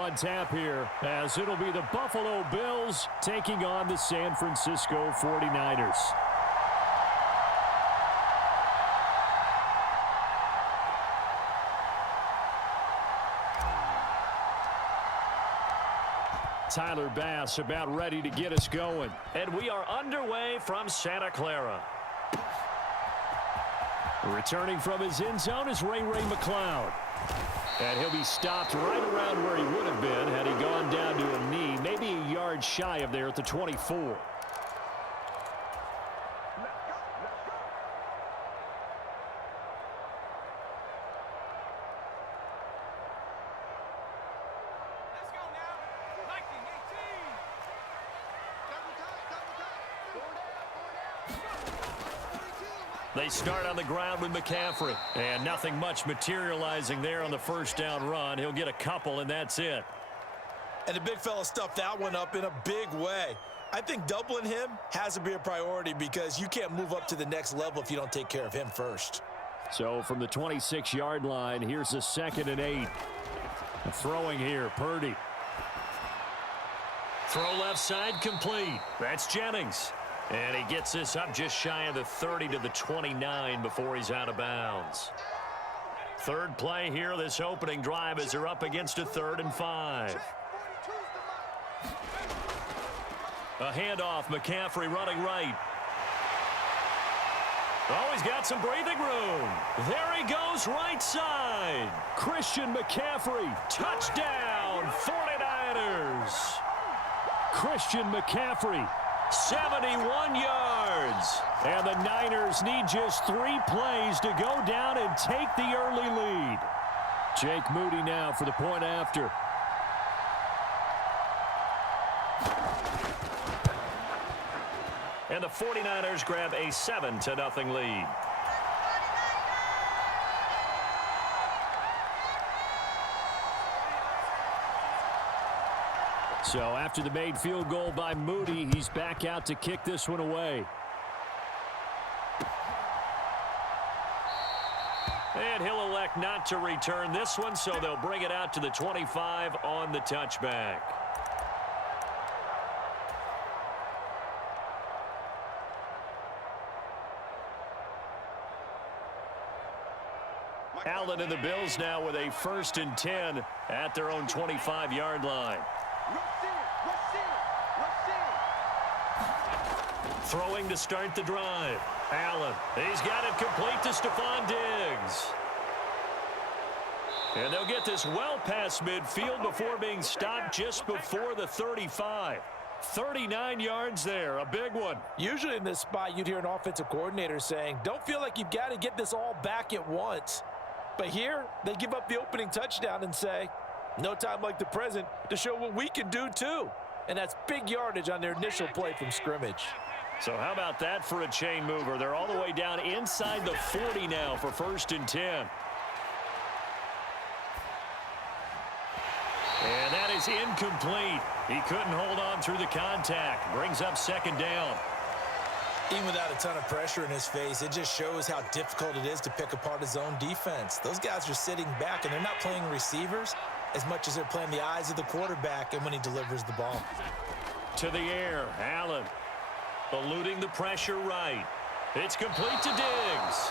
on tap here, as it'll be the Buffalo Bills taking on the San Francisco 49ers. Tyler Bass about ready to get us going. And we are underway from Santa Clara. Returning from his end zone is Ray McCloud. And he'll be stopped right around where he would have been had he gone down to a knee, maybe a yard shy of there at the 24. They start on the ground with McCaffrey. And nothing much materializing there on the first down run. He'll get a couple, and that's it. And the big fella stuffed that one up in a big way. I think doubling him has to be a priority because you can't move up to the next level if you don't take care of him first. So from the 26-yard line, here's a 2nd and 8. Throwing here, Purdy. Throw left side complete. That's Jennings. And he gets this up just shy of the 30 to the 29 before he's out of bounds. Third play here, this opening drive, as they're up against a 3rd and 5. A handoff, McCaffrey running right. Oh, he's got some breathing room. There he goes, right side. Christian McCaffrey. Touchdown, 49ers. Christian McCaffrey. 71 yards. And the Niners need just 3 plays to go down and take the early lead. Jake Moody now for the point after. And the 49ers grab a 7-0 lead. So after the made field goal by Moody, he's back out to kick this one away. And he'll elect not to return this one, so they'll bring it out to the 25 on the touchback. Allen and the Bills now with a 1st and 10 at their own 25-yard line. Throwing to start the drive. Allen, he's got it complete to Stephon Diggs. And they'll get this well past midfield before being stopped just before the 35. 39 yards there, a big one. Usually in this spot, you'd hear an offensive coordinator saying, don't feel like you've got to get this all back at once. But here, they give up the opening touchdown and say, no time like the present to show what we can do too. And that's big yardage on their initial play from scrimmage. So how about that for a chain mover? They're all the way down inside the 40 now for 1st and 10. And that is incomplete. He couldn't hold on through the contact. Brings up 2nd down. Even without a ton of pressure in his face, it just shows how difficult it is to pick apart his own defense. Those guys are sitting back, and they're not playing receivers as much as they're playing the eyes of the quarterback and when he delivers the ball. To the air, Allen. Eluding the pressure right. It's complete to Diggs.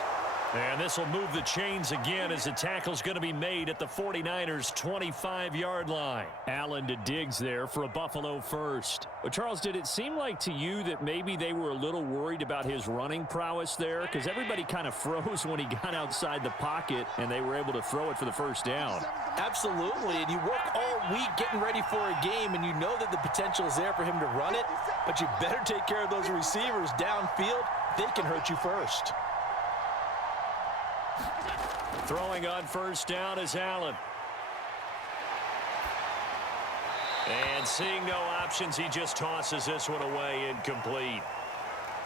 And this will move the chains again as the tackle's going to be made at the 49ers' 25-yard line. Allen to Diggs there for a Buffalo first. But Charles, did it seem like to you that maybe they were a little worried about his running prowess there? Because everybody kind of froze when he got outside the pocket and they were able to throw it for the 1st down. Absolutely, and you work all week getting ready for a game, and you know that the potential is there for him to run it, but you better take care of those receivers downfield. They can hurt you first. Throwing on 1st down is Allen. And seeing no options, he just tosses this one away incomplete.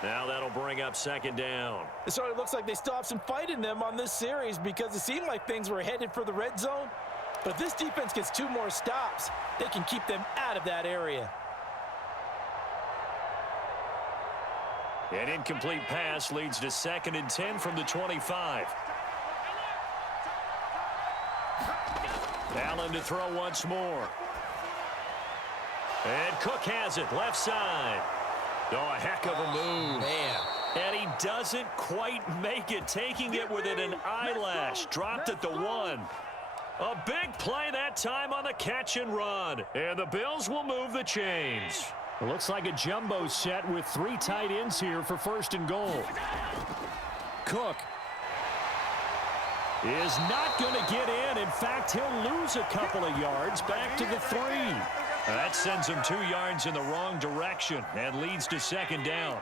Now that'll bring up 2nd down. It sort of looks like they still have some fight in them on this series because it seemed like things were headed for the red zone. But if this defense gets 2 more stops, they can keep them out of that area. An incomplete pass leads to 2nd and 10 from the 25. Allen to throw once more. And Cook has it, left side. Oh, a heck of a move. Man. And he doesn't quite make it, taking it within an eyelash. Dropped at the 1. A big play that time on the catch and run. And the Bills will move the chains. It looks like a jumbo set with 3 tight ends here for 1st and goal. Cook is not going to get in. In fact, he'll lose a couple of yards back to the 3. That sends him 2 yards in the wrong direction and leads to 2nd down.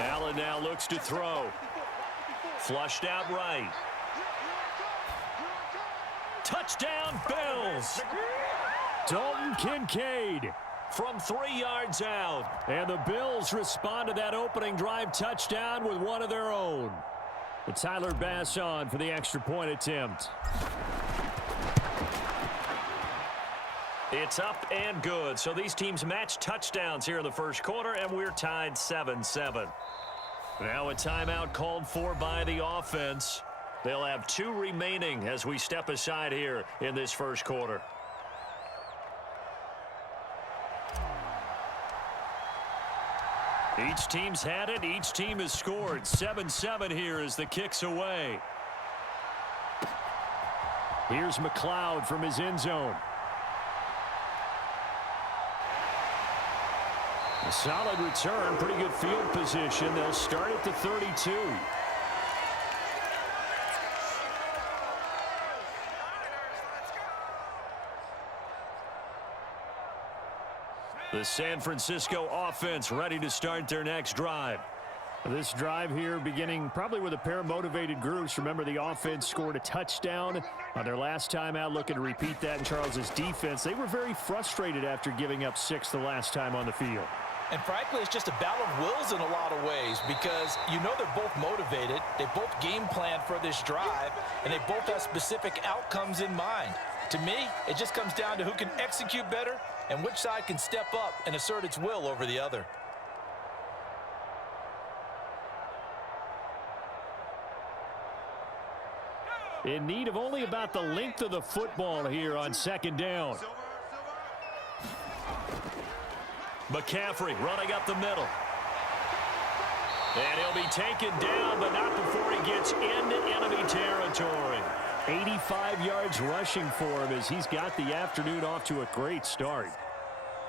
Allen now looks to throw. Flushed out right. Touchdown, Bills! Dalton Kincaid From 3 yards out. And the Bills respond to that opening drive touchdown with one of their own. But Tyler Bass on for the extra point attempt. It's up and good. So these teams match touchdowns here in the first quarter, and we're tied 7-7. Now a timeout called for by the offense. They'll have 2 remaining as we step aside here in this first quarter. Each team's had it. Each team has scored. 7-7 here as the kick's away. Here's McLeod from his end zone. A solid return, pretty good field position. They'll start at the 32. The San Francisco offense ready to start their next drive. This drive here beginning probably with a pair of motivated groups. Remember, the offense scored a touchdown on their last time out, looking to repeat that in Charles's defense. They were very frustrated after giving up 6 the last time on the field. And frankly, it's just a battle of wills in a lot of ways because you know they're both motivated. They both game plan for this drive, and they both have specific outcomes in mind. To me, it just comes down to who can execute better and which side can step up and assert its will over the other. In need of only about the length of the football here on 2nd down. McCaffrey running up the middle. And he'll be taken down, but not before he gets into enemy territory. 85 yards rushing for him as he's got the afternoon off to a great start.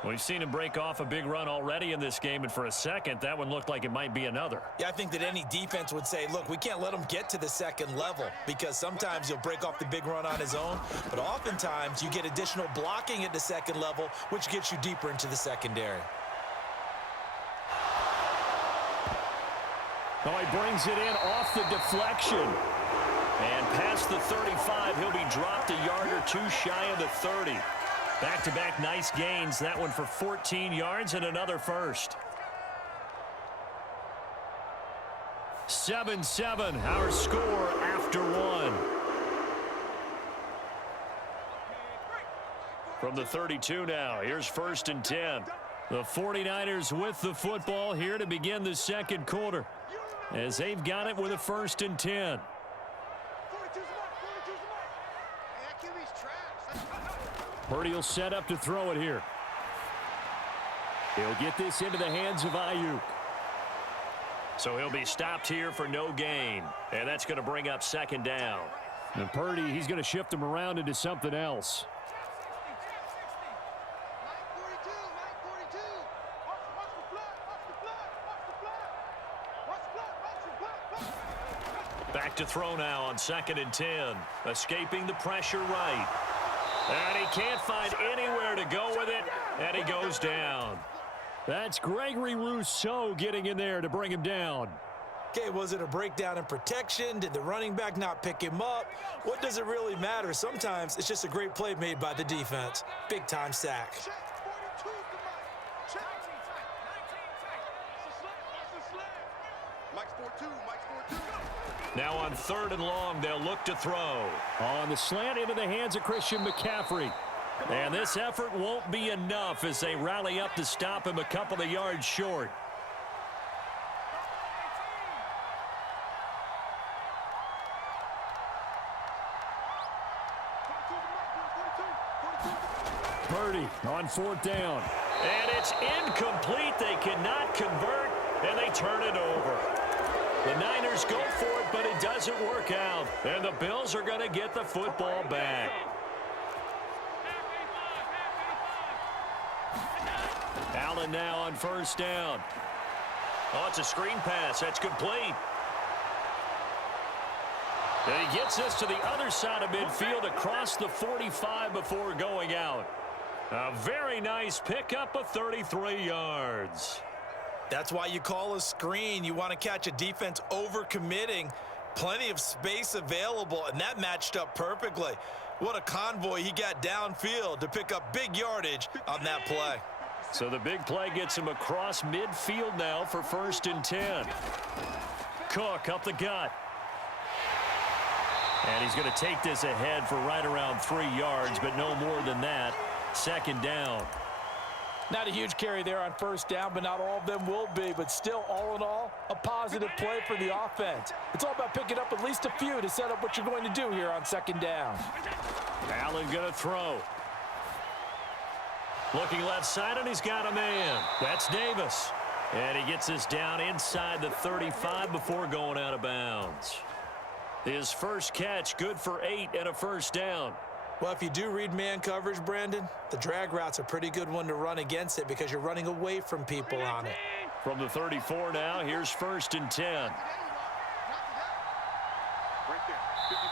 We've seen him break off a big run already in this game, and for a second, that one looked like it might be another. Yeah, I think that any defense would say, look, we can't let him get to the 2nd level because sometimes he'll break off the big run on his own, but oftentimes you get additional blocking at the 2nd level, which gets you deeper into the secondary. Oh, he brings it in off the deflection. And past the 35, he'll be dropped a yard or 2 shy of the 30. Back-to-back nice gains. That one for 14 yards and another first. 7-7, our score after 1. From the 32 now, here's 1st and 10. The 49ers with the football here to begin the second quarter, as they've got it with a 1st and 10. Purdy will set up to throw it here. He'll get this into the hands of Ayuk. So he'll be stopped here for no gain. And that's going to bring up 2nd down. And Purdy, he's going to shift him around into something else. Back to throw now on 2nd and 10. Escaping the pressure right. And he can't find anywhere to go with it. And he goes down. That's Gregory Rousseau getting in there to bring him down. Okay, was it a breakdown in protection? Did the running back not pick him up? What does it really matter? Sometimes it's just a great play made by the defense. Big-time sack. Now on 3rd and long, they'll look to throw. On the slant into the hands of Christian McCaffrey. And this effort won't be enough as they rally up to stop him a couple of yards short. Purdy on 4th down. And it's incomplete. They cannot convert, and they turn it over. The Niners go for it, but it doesn't work out. And the Bills are going to get the football back. Allen now on 1st down. Oh, it's a screen pass. That's complete. And he gets this to the other side of midfield across the 45 before going out. A very nice pickup of 33 yards. That's why you call a screen. You want to catch a defense overcommitting. Plenty of space available, and that matched up perfectly. What a convoy he got downfield to pick up big yardage on that play. So the big play gets him across midfield now for 1st and 10. Cook up the gut. And he's going to take this ahead for right around 3 yards, but no more than that. 2nd down. Not a huge carry there on 1st down, but not all of them will be. But still, all in all, a positive play for the offense. It's all about picking up at least a few to set up what you're going to do here on 2nd down. Allen going to throw. Looking left side, and he's got a man. That's Davis. And he gets this down inside the 35 before going out of bounds. His first catch, good for 8 and a 1st down. Well, if you do read man coverage, Brandon, the drag route's a pretty good one to run against it because you're running away from people on it. From the 34 now, here's 1st and 10.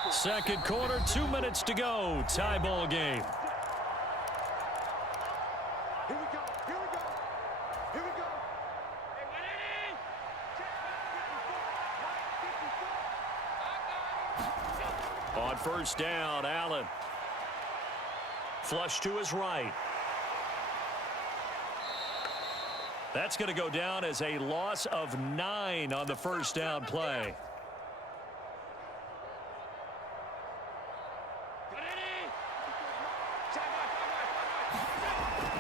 2nd quarter, 2 minutes to go. Tie ball game. On 1st down, Allen. Flush to his right. That's going to go down as a loss of 9 on the 1st down play.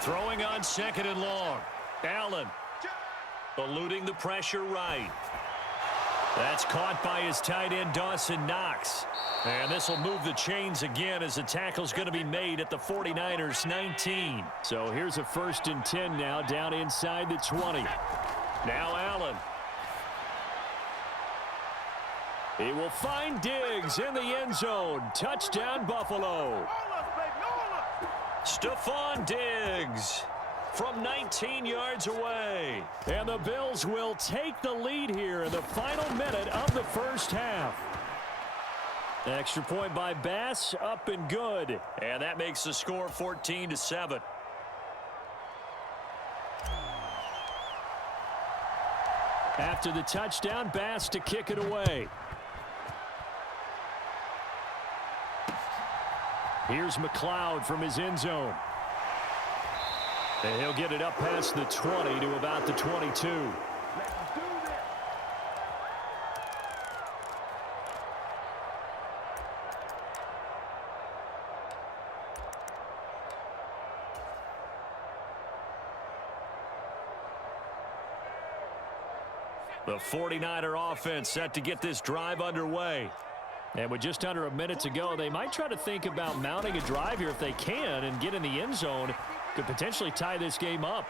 Throwing on 2nd and long. Allen eluding the pressure right. That's caught by his tight end, Dawson Knox. And this will move the chains again as the tackle's going to be made at the 49ers 19. So here's a 1st and 10 now down inside the 20. Now Allen. He will find Diggs in the end zone. Touchdown, Buffalo. Stephon Diggs from 19 yards away. And the Bills will take the lead here in the final minute of the 1st half. Extra point by Bass, up and good. And that makes the score 14-7. After the touchdown, Bass to kick it away. Here's McLeod from his end zone. And he'll get it up past the 20 to about the 22. The 49er offense set to get this drive underway. And with just under a minute to go, they might try to think about mounting a drive here if they can and get in the end zone. Could potentially tie this game up.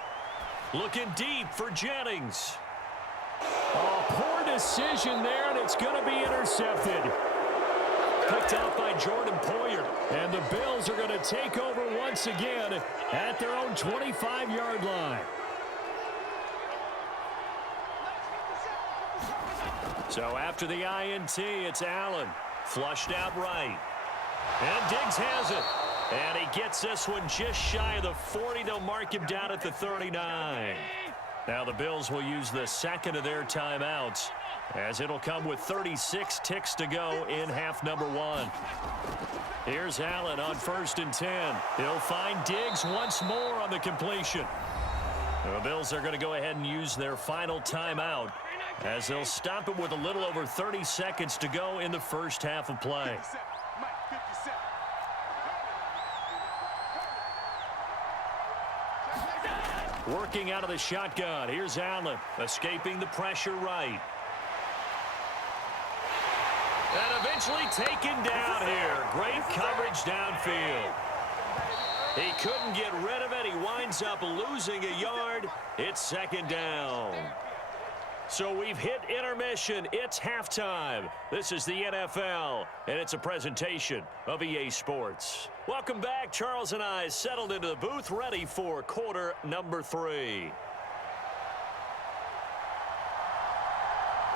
Looking deep for Jennings. Oh, poor decision there, and it's going to be intercepted. Picked out by Jordan Poyer. And the Bills are going to take over once again at their own 25-yard line. So after the INT, it's Allen. Flushed out right. And Diggs has it. And he gets this one just shy of the 40. They'll mark him down at the 39. Now the Bills will use the 2nd of their timeouts, as it'll come with 36 ticks to go in half number 1. Here's Allen on 1st and 10. He'll find Diggs once more on the completion. The Bills are going to go ahead and use their final timeout, as they'll stop it with a little over 30 seconds to go in the 1st half of play. Working out of the shotgun. Here's Allen, escaping the pressure right. And eventually taken down here. Great coverage downfield. He couldn't get rid of it. He winds up losing a yard. It's second down. So we've hit intermission. It's halftime. This is the NFL, and it's a presentation of EA Sports. Welcome back. Charles and I settled into the booth, ready for quarter number 3.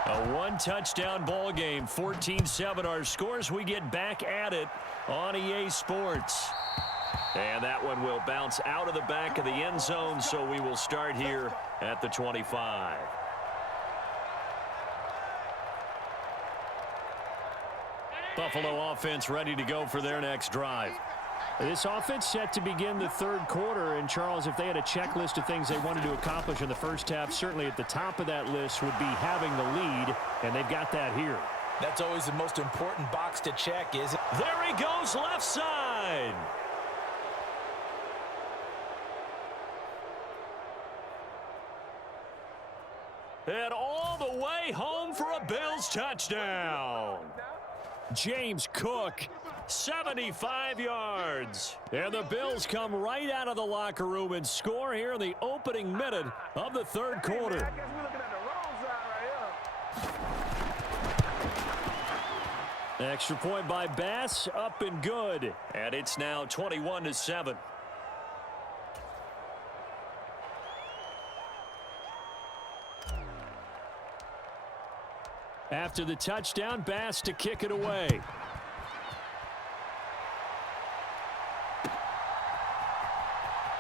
A one-touchdown ball game, 14-7 our scores. We get back at it on EA Sports. And that one will bounce out of the back of the end zone, so we will start here at the 25. Buffalo offense ready to go for their next drive. This offense set to begin the third quarter, and Charles, if they had a checklist of things they wanted to accomplish in the first half, certainly at the top of that list would be having the lead, and they've got that here. That's always the most important box to check, isn't it? There he goes, left side. And all the way home for a Bills touchdown. James Cook, 75 yards. And the Bills come right out of the locker room and score here in the opening minute of the third quarter. Extra point by Bass, up and good. And it's now 21-7. After the touchdown, Bass to kick it away.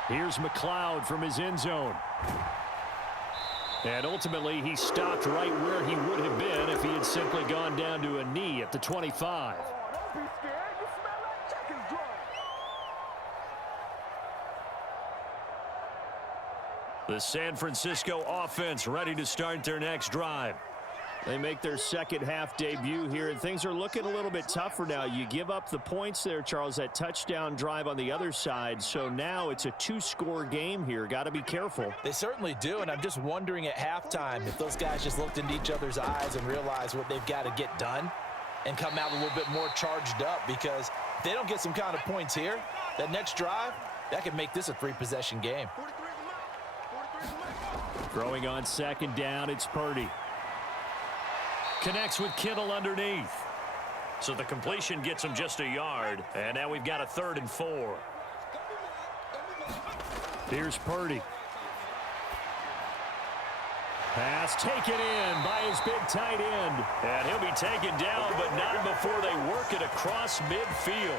Here's McLeod from his end zone. And ultimately, he stopped right where he would have been if he had simply gone down to a knee at the 25. The San Francisco offense ready to start their next drive. They make their second half debut here, and things are looking a little bit tougher now. You give up the points there, Charles, that touchdown drive on the other side. So now it's a two-score game here. Got to be careful. They certainly do, and I'm just wondering at halftime if those guys just looked into each other's eyes and realized what they've got to get done and come out a little bit more charged up, because if they don't get some kind of points here, that next drive, that could make this a three-possession game. Throwing on second down, it's Purdy. Connects with Kittle underneath. So the completion gets him just a yard. And now we've got a 3rd and 4. Here's Purdy. Pass taken in by his big tight end. And he'll be taken down, but not before they work it across midfield.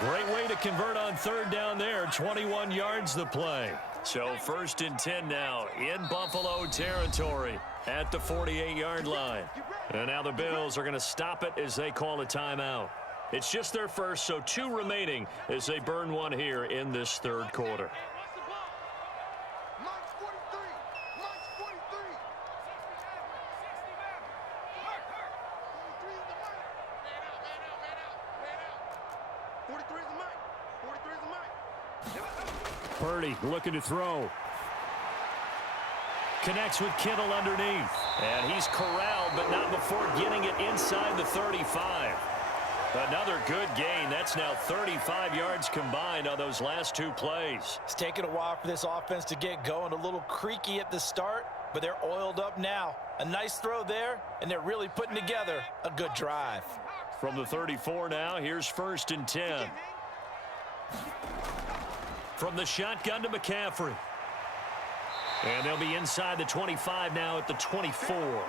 Great way to convert on 3rd down there. 21 yards the play. So 1st and 10 now in Buffalo territory at the 48-yard line. And now the Bills are going to stop it as they call a timeout. It's just their first, so 2 remaining as they burn one here in this third quarter. Purdy looking to throw. Connects with Kittle underneath. And he's corralled, but not before getting it inside the 35. Another good gain. That's now 35 yards combined on those last 2 plays. It's taken a while for this offense to get going. A little creaky at the start, but they're oiled up now. A nice throw there, and they're really putting together a good drive. From the 34 now, here's 1st and 10. From the shotgun to McCaffrey. And they'll be inside the 25 now at the 24.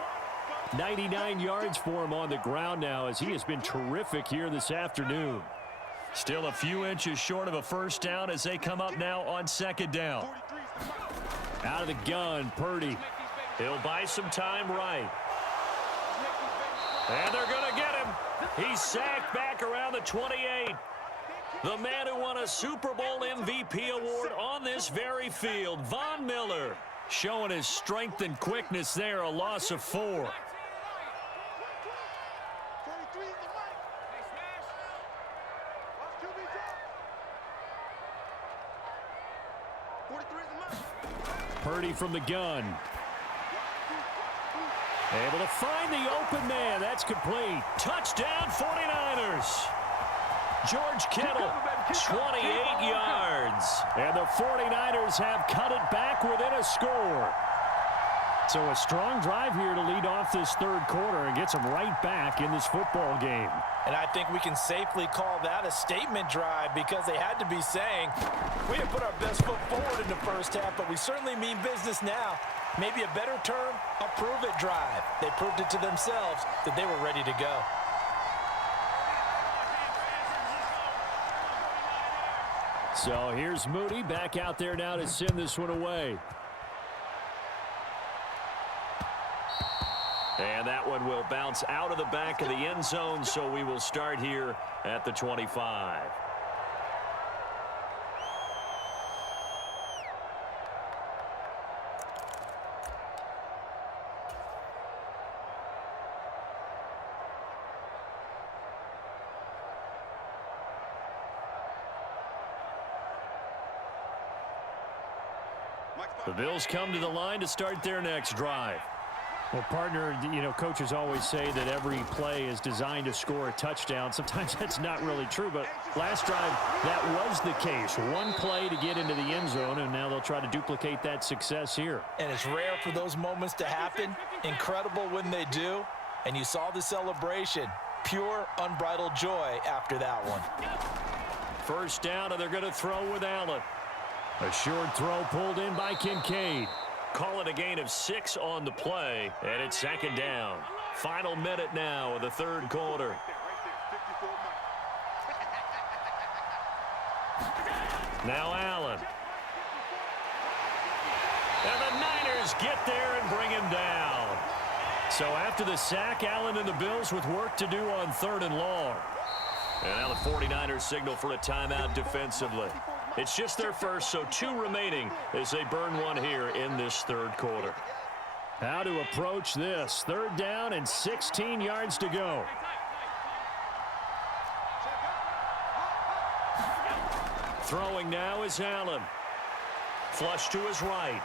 99 yards for him on the ground now, as he has been terrific here this afternoon. Still a few inches short of a first down as they come up now on 2nd down. Out of the gun, Purdy. He'll buy some time right. And they're going to get him. He's sacked back around the 28. The man who won a Super Bowl MVP award on this very field, Von Miller, showing his strength and quickness there, a loss of 4. Purdy from the gun. Able to find the open man. That's complete. Touchdown 49ers. George Kittle, 28 yards. And the 49ers have cut it back within a score. So a strong drive here to lead off this third quarter and gets them right back in this football game. And I think we can safely call that a statement drive because they had to be saying, we didn't put our best foot forward in the first half, but we certainly mean business now. Maybe a better term, a prove-it drive. They proved it to themselves that they were ready to go. So here's Moody back out there now to send this one away. And that one will bounce out of the back of the end zone, so we will start here at the 25. The Bills come to the line to start their next drive. Well, partner, you know, coaches always say that every play is designed to score a touchdown. Sometimes that's not really true, but last drive, that was the case. One play to get into the end zone, and now they'll try to duplicate that success here. And it's rare for those moments to happen. Incredible when they do. And you saw the celebration. Pure, unbridled joy after that one. First down, and they're going to throw with Allen. A short throw pulled in by Kincaid. Call it a gain of 6 on the play, and it's second down. Final minute now of the third quarter. Now Allen. And the Niners get there and bring him down. So after the sack, Allen and the Bills with work to do on 3rd and long. And now the 49ers signal for a timeout defensively. It's just their first, so 2 remaining as they burn one here in this third quarter. How to approach this. 3rd down and 16 yards to go. Throwing now is Allen. Flush to his right.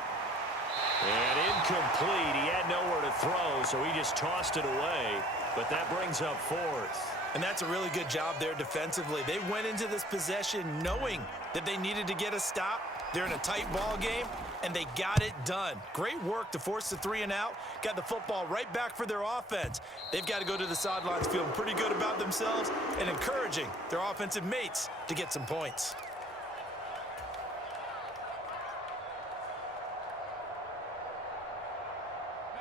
And incomplete. He had nowhere to throw, so he just tossed it away. But that brings up 4th. And that's a really good job there defensively. They went into this possession knowing that they needed to get a stop. They're in a tight ball game, and they got it done. Great work to force the 3 and out. Got the football right back for their offense. They've got to go to the sidelines feeling pretty good about themselves and encouraging their offensive mates to get some points.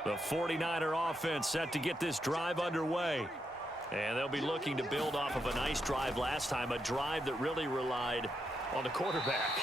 The 49er offense set to get this drive underway. And they'll be looking to build off of a nice drive last time, a drive that really relied on the quarterback.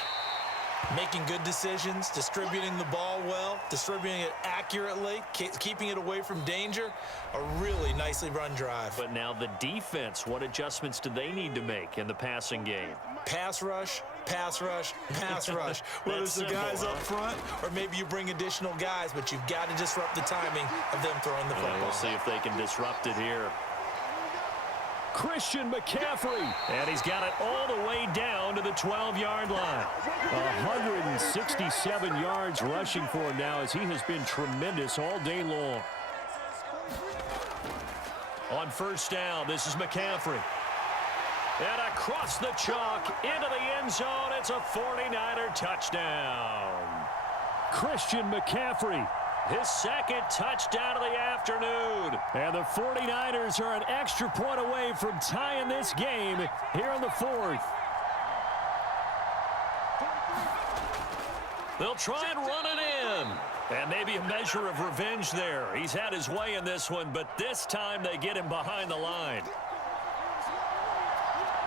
Making good decisions, distributing the ball well, distributing it accurately, keeping it away from danger. A really nicely run drive. But now the defense, what adjustments do they need to make in the passing game? Pass rush, pass rush, pass rush. Whether it's the guys up front or maybe you bring additional guys, but you've got to disrupt the timing of them throwing the football. We'll see if they can disrupt it here. Christian McCaffrey. And he's got it all the way down to the 12-yard line. 167 yards rushing for him now as he has been tremendous all day long. On first down, this is McCaffrey. And across the chalk into the end zone, it's a 49er touchdown. Christian McCaffrey. His second touchdown of the afternoon. And the 49ers are an extra point away from tying this game here in the 4th. They'll try and run it in. And maybe a measure of revenge there. He's had his way in this one, but this time they get him behind the line.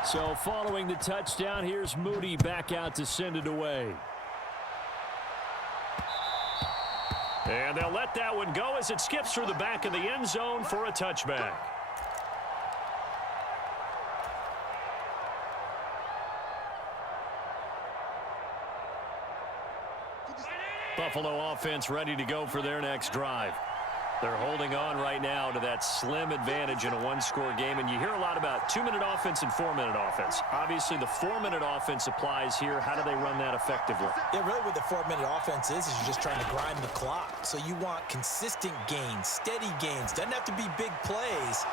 So following the touchdown, here's Moody back out to send it away. And they'll let that one go as it skips through the back of the end zone for a touchback. Buffalo offense ready to go for their next drive. They're holding on right now to that slim advantage in a one-score game, and you hear a lot about 2-minute offense and 4-minute offense. Obviously, the 4-minute offense applies here. How do they run that effectively? Yeah, really what the 4-minute offense is you're just trying to grind the clock. So you want consistent gains, steady gains. Doesn't have to be big plays,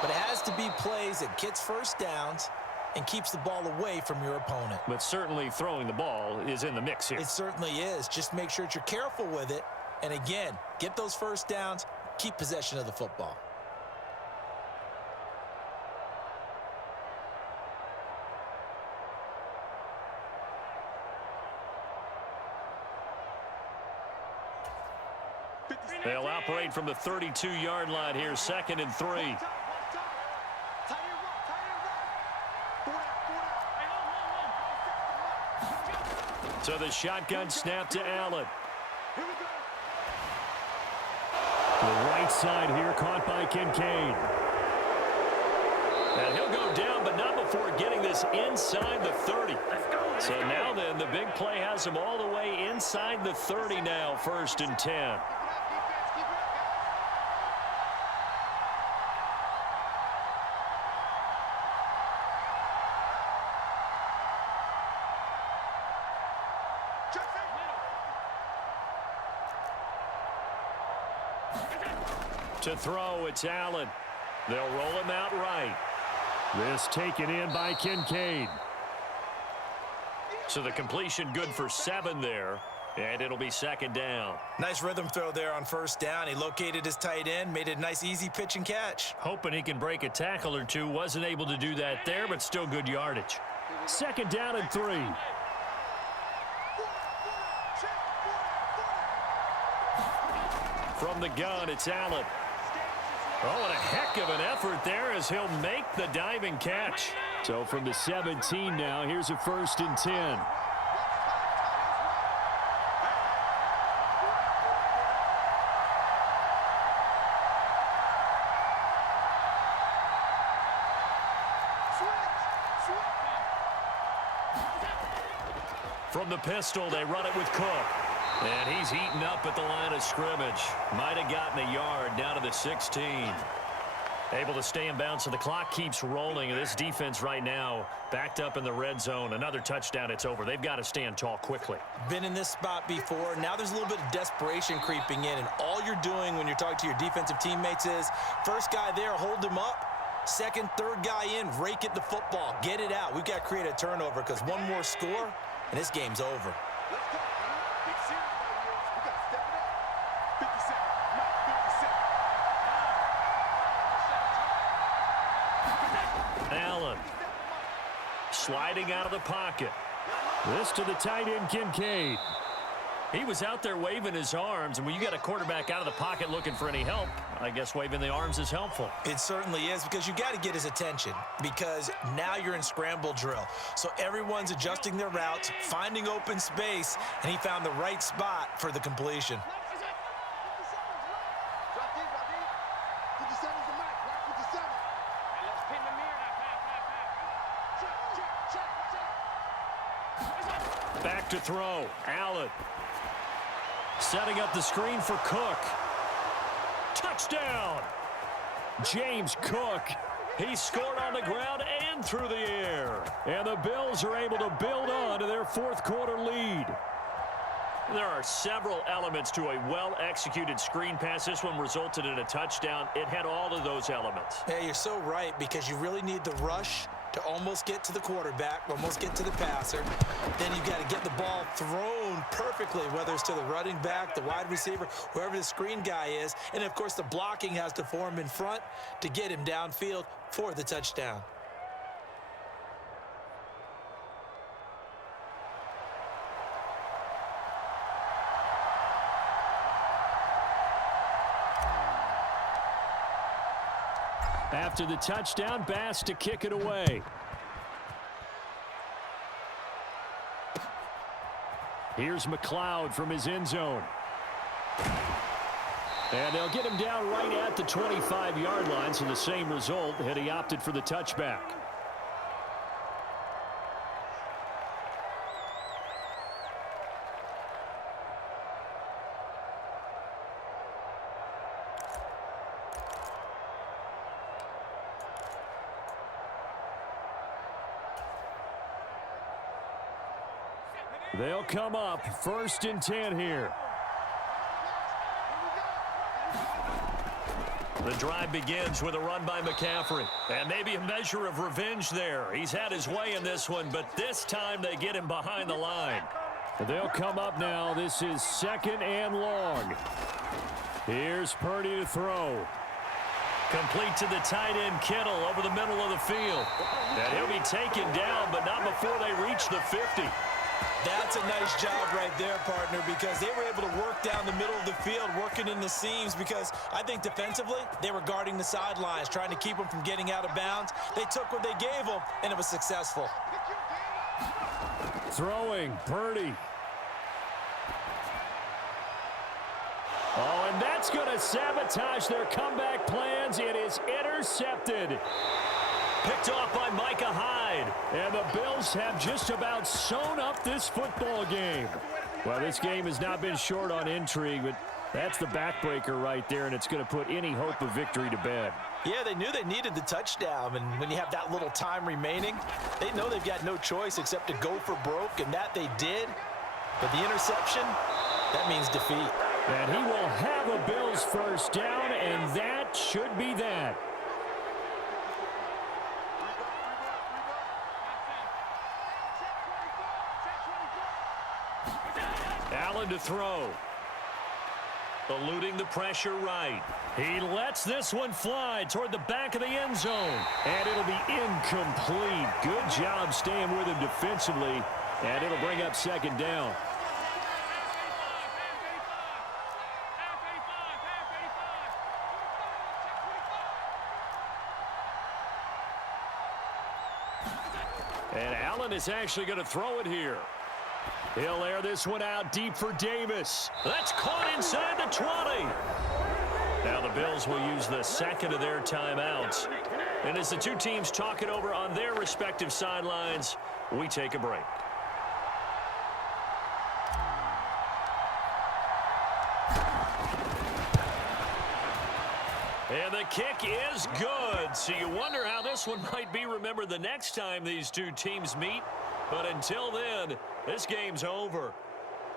but it has to be plays that gets first downs and keeps the ball away from your opponent. But certainly throwing the ball is in the mix here. It certainly is. Just make sure that you're careful with it. And again, get those first downs, keep possession of the football. They'll operate from the 32-yard line here, 2nd and 3. So the shotgun snap to Allen. The right side here caught by Kincaid. And he'll go down, but not before getting this inside the 30. So now then, the big play has him all the way inside the 30 now, 1st and 10. To throw, it's Allen. They'll roll him out right. This taken in by Kincaid. So the completion good for 7 there, and it'll be 2nd down. Nice rhythm throw there on 1st down. He located his tight end, made it a nice easy pitch and catch. Hoping he can break a tackle or two. Wasn't able to do that there, but still good yardage. 2nd down and 3. From the gun, it's Allen. Oh, and a heck of an effort there as he'll make the diving catch. So from the 17 now, here's a 1st and 10. From the pistol, they run it with Cook. And he's eaten up at the line of scrimmage. Might have gotten a yard down to the 16. Able to stay in bounds, so the clock keeps rolling. And this defense right now backed up in the red zone. Another touchdown, it's over. They've got to stand tall quickly. Been in this spot before. Now there's a little bit of desperation creeping in. And all you're doing when you're talking to your defensive teammates is, first guy there, hold him up. 2nd, 3rd guy in, rake at the football. Get it out. We've got to create a turnover because one more score, and this game's over. Allen sliding out of the pocket. This to the tight end, Kincaid. He was out there waving his arms, and when you got a quarterback out of the pocket looking for any help, I guess waving the arms is helpful. It certainly is, because you got to get his attention, because now you're in scramble drill. So everyone's adjusting their routes, finding open space, and he found the right spot for the completion. Back to throw. Allen setting up the screen for Cook. Touchdown! James Cook. He scored on the ground and through the air. And the Bills are able to build on to their 4th quarter lead. There are several elements to a well-executed screen pass. This one resulted in a touchdown. It had all of those elements. Yeah, you're so right, because you really need the rush to almost get to the quarterback, almost get to the passer. Then you've got to get the ball thrown perfectly, whether it's to the running back, the wide receiver, whoever the screen guy is. And, of course, the blocking has to form in front to get him downfield for the touchdown. After the touchdown, Bass to kick it away. Here's McLeod from his end zone. And they'll get him down right at the 25-yard line, so the same result had he opted for the touchback. They'll come up 1st and 10 here. The drive begins with a run by McCaffrey. And maybe a measure of revenge there. He's had his way in this one, but this time they get him behind the line. They'll come up now. This is 2nd and long. Here's Purdy to throw. Complete to the tight end Kittle over the middle of the field. And he'll be taken down, but not before they reach the 50. That's a nice job right there, partner, because they were able to work down the middle of the field, working in the seams, because I think defensively they were guarding the sidelines, trying to keep them from getting out of bounds. They took what they gave them, and it was successful. Throwing, Purdy. Oh, and that's going to sabotage their comeback plans. It is intercepted. Picked off by Micah Hyde. And the Bills have just about sewn up this football game. Well, this game has not been short on intrigue, but that's the backbreaker right there, and it's going to put any hope of victory to bed. Yeah, they knew they needed the touchdown, and when you have that little time remaining, they know they've got no choice except to go for broke, and that they did. But the interception, that means defeat. And he will have a Bills first down, and that should be that. Allen to throw. Eluding the pressure right. He lets this one fly toward the back of the end zone. And it'll be incomplete. Good job staying with him defensively. And it'll bring up 2nd down. And Allen is actually going to throw it here. He'll air this one out deep for Davis. That's caught inside the 20. Now the Bills will use the 2nd of their timeouts. And as the two teams talk it over on their respective sidelines, we take a break. And the kick is good. So you wonder how this one might be remembered the next time these two teams meet. But until then, this game's over.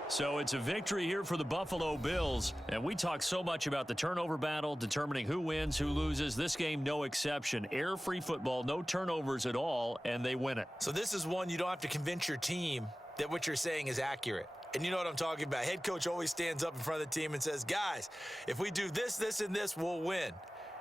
So it's a victory here for the Buffalo Bills. And we talk so much about the turnover battle, determining who wins, who loses. This game, no exception. Air-free football, no turnovers at all, and they win it. So this is one you don't have to convince your team that what you're saying is accurate. And you know what I'm talking about. Head coach always stands up in front of the team and says, guys, if we do this, this, and this, we'll win.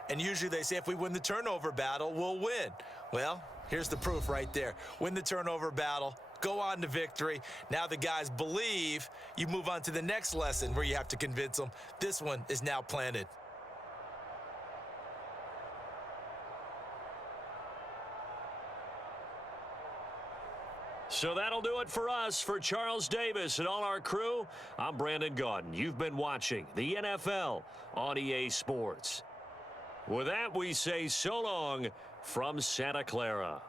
And usually they say if we win the turnover battle, we'll win. Well, here's the proof right there. Win the turnover battle, go on to victory. Now the guys believe. You move on to the next lesson where you have to convince them. This one is now planted. So that'll do it for us. For Charles Davis and all our crew, I'm Brandon Gaudin. You've been watching the NFL on EA Sports. With that, we say so long from Santa Clara.